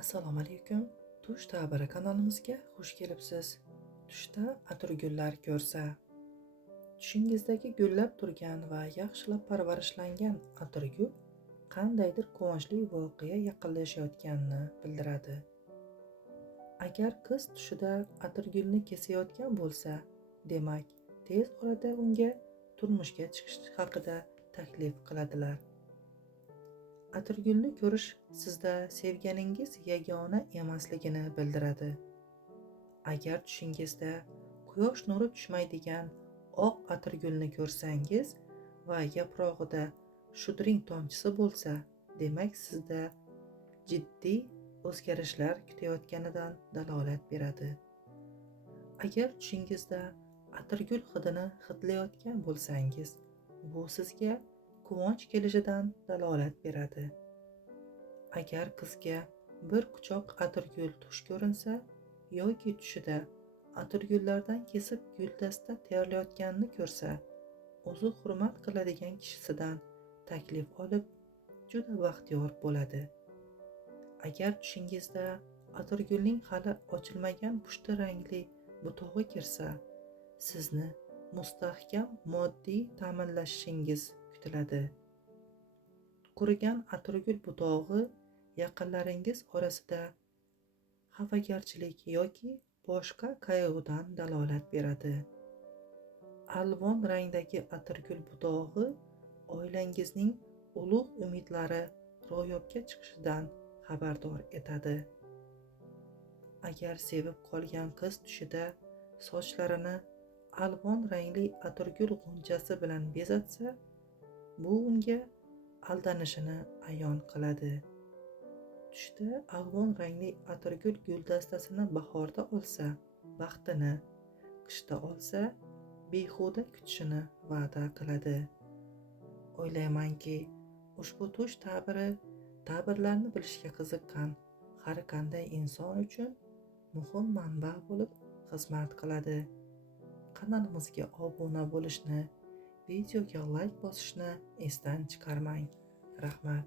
Assalomu alaykum. Tush ta'biri kanalimizga xush kelibsiz. Tushda atirgullar ko'rsa. Tushingizdagi gullab turgan va yaxshilab parvarishlangan atirgul qandaydir quvonchli voqea yaqinlashayotganini bildiradi. Agar qiz tushida atirgulni kesayotgan bo'lsa, demak, tez orada unga turmushga chiqish haqida taklif qiladilar. Atirgulni ko'rish sizda sevganingiz yagona emasligini bildiradi. Agar tushingizda quyosh nuri tushmaydigan oq atirgulni ko'rsangiz va yaprog'ida shudring tomchisi bo'lsa, demak sizda jiddiy o'zgarishlar kutayotganidan dalolat beradi. Agar tushingizda atirgul hidini hidlayotgan bo'lsangiz, bu sizga quvonch kelishidan dalolat beradi. Agar qizga bir quchoq atirgul tush ko'rinsa yoki tushida atirgullardan kesib guldasta tayyorlayotganini ko'rsa, o'zi hurmat qiladigan kishisidan taklif olib, juda baxtiyor bo'ladi. Agar tushingizda atirgulning hali ochilmagan pushti rangli butog'i kirsa, sizni mustahkam moddiy ta'minlashingiz kutiladi. Qurigan atirgul butog'i yaqinlaringiz orasida xafagarchilik yoki boshqa qayg'udan dalolat beradi. Alvon rangdagi atirgul butog'i oilangizning ulug' umidlari ro'yobga chiqishidan xabardor etadi. Agar sevib qolgan qiz tushida sochlarini alvon rangli atirgul g'unchasi bilan bezatsa, bu unga aldanishini ayon qiladi. Tushda alvon rangli atirgul guldastasini bahorda olsa, baxtini, qishda olsa, behuda kutishini va'da qiladi. O'ylaymanki, ushbu tush ta'birlarni bilishga qiziqqan har qanday inson uchun muhim manba bo'lib xizmat qiladi. Kanalimizga obuna bo'lishni, videoga like bosishni esdan chiqarmang. Rahmat.